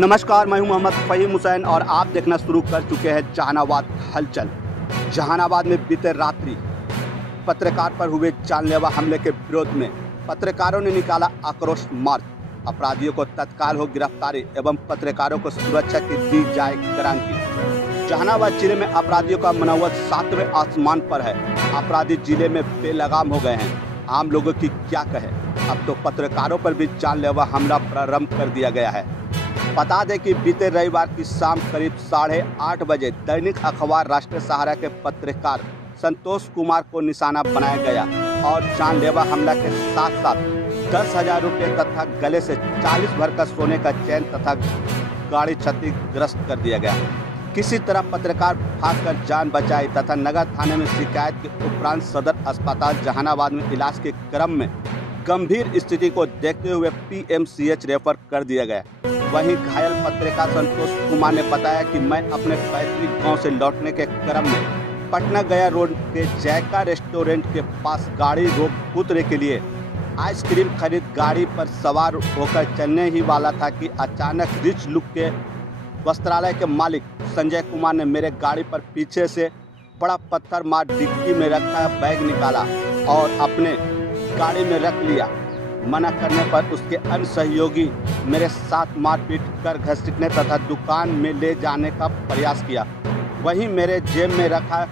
नमस्कार, मैं हूं मोहम्मद फ़हीम हुसैन और आप देखना शुरू कर चुके हैं जहानाबाद हलचल। जहानाबाद में बीते रात्रि पत्रकार पर हुए जानलेवा हमले के विरोध में पत्रकारों ने निकाला आक्रोश मार्च। अपराधियों को तत्काल हो गिरफ्तारी एवं पत्रकारों को सुरक्षा की दी जाए गारंटी। जहानाबाद जिले में अपराधियों का मनोबल 7वें आसमान पर है। अपराधी जिले में बेलगाम हो गए हैं। आम लोगों की क्या कहे, अब तो पत्रकारों पर भी जानलेवा हमला प्रारंभ कर दिया गया है। बता दें कि बीते रविवार की शाम करीब 8:30 बजे दैनिक अखबार राष्ट्रीय सहारा के पत्रकार संतोष कुमार को निशाना बनाया गया और जानलेवा हमला के साथ साथ 10,000 रुपये तथा गले से 40 भर का सोने का चैन तथा गाड़ी क्षतिग्रस्त कर दिया गया। किसी तरह पत्रकार भागकर जान बचाई तथा नगर थाने में शिकायत के उपरांत सदर अस्पताल जहानाबाद में इलाज के क्रम में गंभीर स्थिति को देखते हुए PMCH रेफर कर दिया गया। वहीं घायल पत्रकार संतोष कुमार ने बताया कि मैं अपने पैतृक गांव से लौटने के क्रम में पटना गया रोड के जयका रेस्टोरेंट के पास गाड़ी रोक उतरने के लिए आइसक्रीम खरीद गाड़ी पर सवार होकर चलने ही वाला था कि अचानक रिच लुक के वस्त्रालय के मालिक संजय कुमार ने मेरे गाड़ी पर पीछे से बड़ा पत्थर मार डिक्की में रखा बैग निकाला और अपने गाड़ी में रख लिया। मना करने पर उसके अन्य सहयोगी मेरे साथ मारपीट कर घसीटने तथा दुकान में ले जाने का प्रयास किया। वहीं मेरे जेब में रखा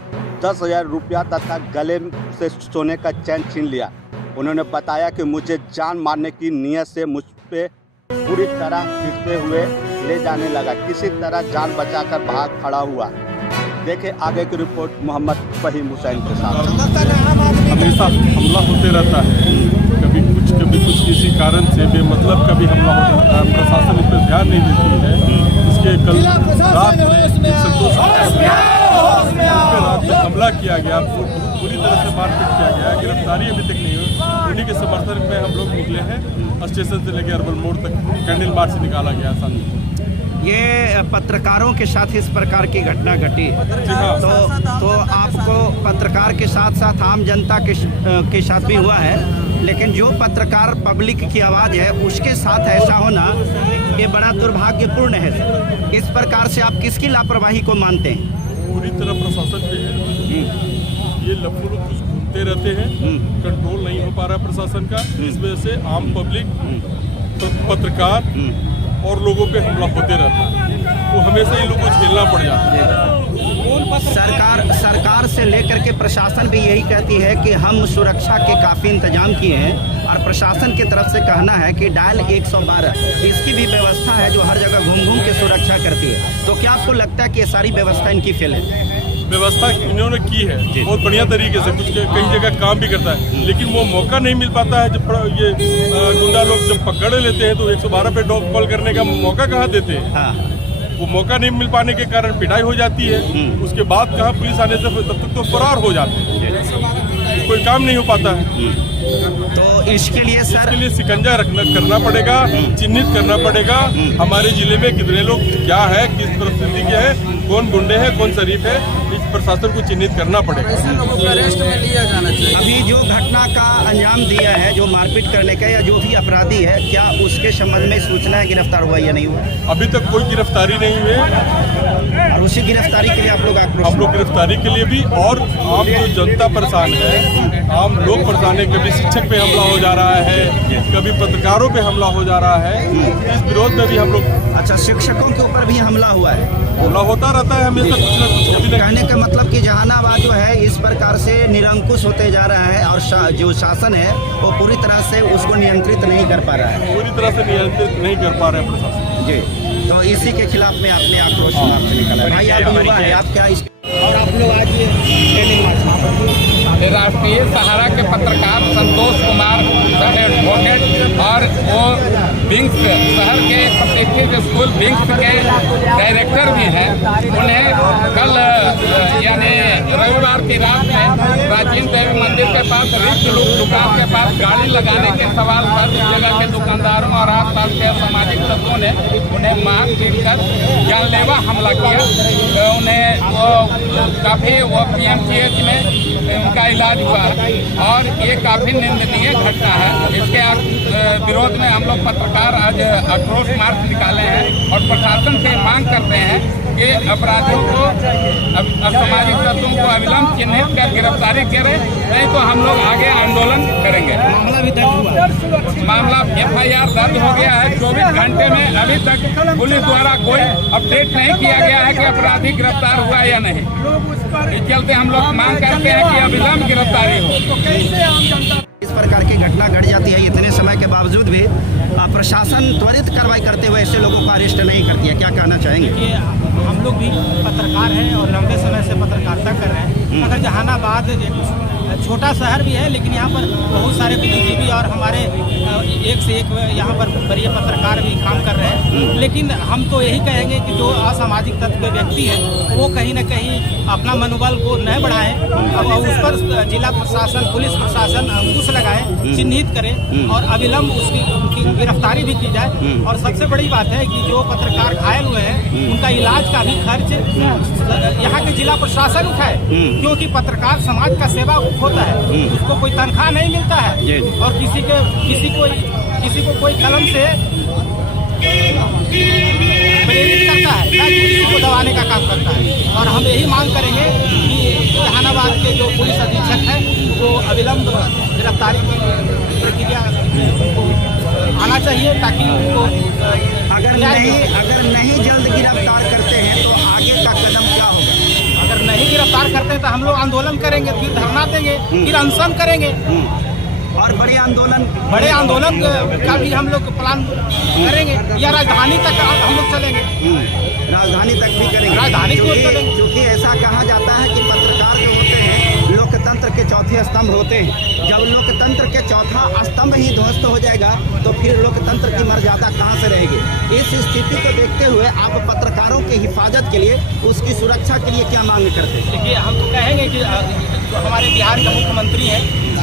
10,000 रुपया तथा गले से सोने का चैन छीन लिया। उन्होंने बताया कि मुझे जान मारने की नीयत से मुझ पे पूरी तरह पीटते हुए ले जाने लगा। किसी तरह जान बचाकर भाग खड़ा हुआ। देखे आगे की रिपोर्ट मोहम्मद फ़हीम हुसैन के साथ। हमेशा हमला होते रहता है, कभी कुछ किसी कारण से बेमतलब कभी हमला होता रहता है। प्रशासन इस पर ध्यान नहीं देती है। इसके कल रात में संतोष रात में हमला किया गया, पूरी तरह से मारपीट किया गया। गिरफ्तारी अभी तक नहीं हुई। उन्हीं के समर्थन में हम लोग निकले हैं। स्टेशन से लेकर अरबल मोड़ तक कैंडल मार्च से निकाला गया। ये पत्रकारों के साथ इस प्रकार की घटना घटी तो आपको पत्रकार के साथ साथ आम जनता के साथ भी हुआ है, लेकिन जो पत्रकार पब्लिक की आवाज़ है उसके साथ ऐसा होना ये बड़ा दुर्भाग्यपूर्ण है। इस प्रकार से आप किसकी लापरवाही को मानते हैं? पूरी तरह प्रशासन पे है। ये लफड़े लोग कुछ घूमते रहते हैं, कंट्रोल नहीं हो पा रहा प्रशासन का। इस वजह से आम पब्लिक तो पत्रकार और लोगों पे हमला होते रहता है। तो हमेशा ये लोगों को झेलना पड़ जाता है। सरकार से लेकर के प्रशासन भी यही कहती है कि हम सुरक्षा के काफ़ी इंतजाम किए हैं और प्रशासन की तरफ से कहना है कि डायल 112 इसकी भी व्यवस्था है जो हर जगह घूम घूम के सुरक्षा करती है। तो क्या आपको लगता है कि ये सारी व्यवस्था इनकी फेल है? व्यवस्था इन्होंने की है बहुत बढ़िया तरीके से, कुछ कई जगह काम भी करता है, लेकिन वो मौका नहीं मिल पाता है। जब ये गुंडा लोग जब पकड़ लेते हैं तो 112 पे कॉल करने का मौका कहाँ देते हैं। हाँ। वो मौका नहीं मिल पाने के कारण पिटाई हो जाती है। उसके बाद कहाँ पुलिस आने से तब तक तो फरार हो जाते हैं, कोई काम नहीं हो पाता है। तो इसके लिए शिकंजा करना पड़ेगा, चिन्हित करना पड़ेगा हमारे जिले में कितने लोग क्या है, किस परिस्थिति के है, कौन गुंडे हैं, कौन शरीफ है। इस प्रशासन को चिन्हित करना पड़ेगा। अरेस्ट में लिया जाना चाहिए। अभी जो घटना का अंजाम दिया है, जो मारपीट करने का या जो भी अपराधी है, क्या उसके संबंध में सूचना है, गिरफ्तार हुआ या नहीं हुआ? अभी तक कोई गिरफ्तारी नहीं हुई है। और उसी गिरफ्तारी के लिए आप लोग गिरफ्तारी के लिए भी, और आम जो जनता परेशान है, आम लोग परेशान है। कभी शिक्षक पे हमला हो जा रहा है, कभी पत्रकारों पे हमला हो जा रहा है। इस विरोध में भी हम लोग। अच्छा, शिक्षकों के ऊपर भी हमला हुआ है? हमला होता रहता है हमेशा, कुछ न कुछ। कभी कहने का मतलब कि जहानाबाद जो है इस प्रकार से निरंकुश होते जा रहा है और जो शासन है वो पूरी तरह से उसको नियंत्रित नहीं कर पा रहा है। पूरी तरह से नियंत्रित नहीं कर पा रहे हैं प्रशासन जी। तो इसी के खिलाफ में आपने आक्रोश निकाला है। भाई, आप युवा है, आप क्या और आप लोग आज राष्ट्रीय सहारा के पत्रकार संतोष कुमार एडवोकेट और वो विंग्स शहर के प्रतिष्ठित स्कूल विंग्स के डायरेक्टर भी हैं। उन्हें कल यानी रविवार की रात में प्राचीन देवी मंदिर के पास रिच लुक दुकान के पास गाड़ी नारी लगाने के सवाल पर जगह के दुकानदारों और आसपास के सामाजिक तत्वों ने उन्हें मार पीट कर जानलेवा हमला किया। उन्हें काफ़ी PMCH में उनका इलाज हुआ और ये काफ़ी निंदनीय घटना है। इसके विरोध में हम लोग पत्रकार आज आक्रोश मार्च निकाले हैं और प्रशासन से मांग करते हैं कि अपराधियों को असामाजिक तत्वों को अविलंब चिन्हित कर गिरफ्तारी करें, नहीं तो हम लोग आगे आंदोलन करेंगे। मामला भी दर्ज हुआ, मामला FIR दर्ज हो गया है। 24 घंटे में अभी तक पुलिस द्वारा कोई अपडेट नहीं किया गया है कि अपराधी गिरफ्तार हुआ या नहीं। इस चलते हम लोग मांग करते हैं कि अविलंब गिरफ्तारी हो। इस प्रकार की घटना घट जाती है, इतने समय के बावजूद भी प्रशासन त्वरित कार्रवाई करते हुए ऐसे लोगों को अरेस्ट नहीं करती है, क्या कहना चाहेंगे? कि हम लोग भी पत्रकार हैं और लंबे समय से पत्रकारिता कर रहे हैं। अगर जहानाबाद छोटा शहर भी है, लेकिन यहाँ पर बहुत सारे बुद्धिजीवी और हमारे एक से एक यहाँ पर बड़े पत्रकार भी काम कर रहे हैं। लेकिन हम तो यही कहेंगे कि जो असामाजिक तत्व के व्यक्ति हैं वो कहीं न कहीं अपना मनोबल को न बढ़ाएं, अब उस पर जिला प्रशासन, पुलिस प्रशासन अंकुश लगाए, चिन्हित करें और अविलंब उनकी गिरफ्तारी भी की जाए। और सबसे बड़ी बात है कि जो पत्रकार घायल हुए हैं उनका इलाज का भी खर्च यहाँ के जिला प्रशासन उठाए, क्योंकि पत्रकार समाज का सेवा होता है, उसको कोई तनख्वाह नहीं मिलता है और किसी को कोई कलम से प्रेरित करता है, ना किसी को दबाने का काम करता है। और हम यही मांग करेंगे कि जहानाबाद के जो पुलिस अधीक्षक हैं वो अविलंब गिरफ्तारी की प्रक्रिया आना चाहिए, ताकि उनको अगर नहीं जल्द गिरफ्तार करते हैं तो आगे का कदम क्या होगा? अगर नहीं गिरफ्तार करते हैं तो हम लोग आंदोलन करेंगे, फिर धरना देंगे, फिर अनशन करेंगे और बड़े आंदोलन का भी हम लोग प्लान करेंगे, या राजधानी तक हम लोग चलेंगे। राजधानी तक भी करेंगे, राजधानी को चलेंगे, क्योंकि ऐसा कहा जाता है कि पत्रकार जो होते हैं लोकतंत्र के चौथे स्तंभ होते हैं। जब लोकतंत्र के चौथा स्तंभ ही ध्वस्त हो जाएगा तो फिर लोकतंत्र की मर्यादा कहाँ से रहेगी? इस स्थिति को देखते हुए आप पत्रकारों की हिफाजत के लिए, उसकी सुरक्षा के लिए क्या मांग करते हैं? देखिए, हम तो कहेंगे कि हमारे बिहार के मुख्यमंत्री हैं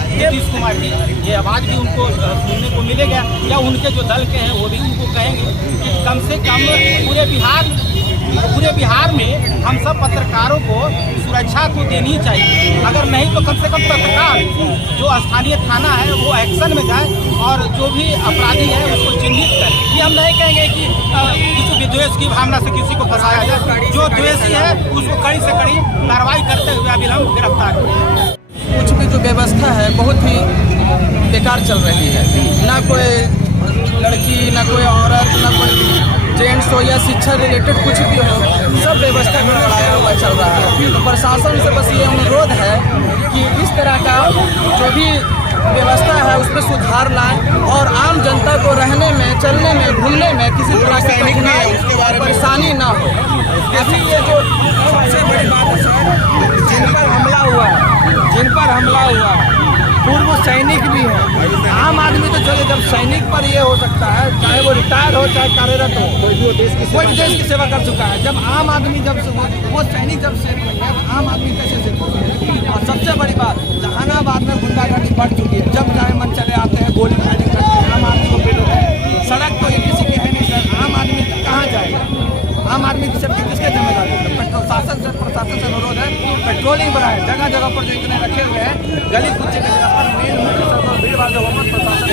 नीतीश कुमार जी, ये आवाज़ भी उनको सुनने को मिलेगा, या उनके जो दल के हैं वो भी उनको कहेंगे कि कम से कम पूरे बिहार में हम सब पत्रकारों को सुरक्षा तो देनी चाहिए। अगर नहीं तो कम से कम पत्रकार जो स्थानीय थाना है वो एक्शन में जाए और जो भी अपराधी है उसको चिन्हित करे। ये हम नहीं कहेंगे कि किसी विद्वेष की भावना से किसी को फंसाया जाए, जो द्वेषी है उसको कड़ी से कड़ी कार्रवाई करते हुए अविलंब गिरफ्तार किया। कुछ भी जो व्यवस्था है बहुत ही बेकार चल रही है। ना कोई लड़की, ना कोई औरत, ना कोई जेंट्स हो या शिक्षा रिलेटेड कुछ भी हो, सब व्यवस्था में बढ़ाया हुआ चल रहा है। तो प्रशासन से बस ये अनुरोध है कि इस तरह का जो भी व्यवस्था है उसमें सुधार लाएं और आम जनता को रहने में, चलने में, घूमने में किसी तरह की कठिनाई परेशानी ना हो। अभी ये जो सबसे बड़ी बात है सर, जिन पर हमला हुआ है पूर्व सैनिक भी है। आम आदमी तो चले, जब सैनिक पर ये हो सकता है, चाहे वो रिटायर हो चाहे कार्यरत हो, कोई भी देश की सेवा कर चुका है। जब आम आदमी वो सैनिक जब सेफ नहीं है तो आम आदमी कैसे सेफ होगा? और सबसे बड़ी बात, जहानाबाद में गुंडागर्दी बढ़ चुकी है। जब चाहे मन चले आते हैं, गोली फायरिंग करते हैं, आम आदमी को पीटते हैं। सड़क तो ये किसी की है नहीं सर, आम आदमी कहाँ जाएगा? आम आदमी की सेफ्टी किसके जिम्मेदारी है? प्रशासन से अनुरोध है पेट्रोलिंग बढ़ाए, जगह जगह पर जो इतने रखे हुए हैं गली कुछ जगह पर मेन मुख्य सड़कों भीड़ भाड़ जो प्रशासन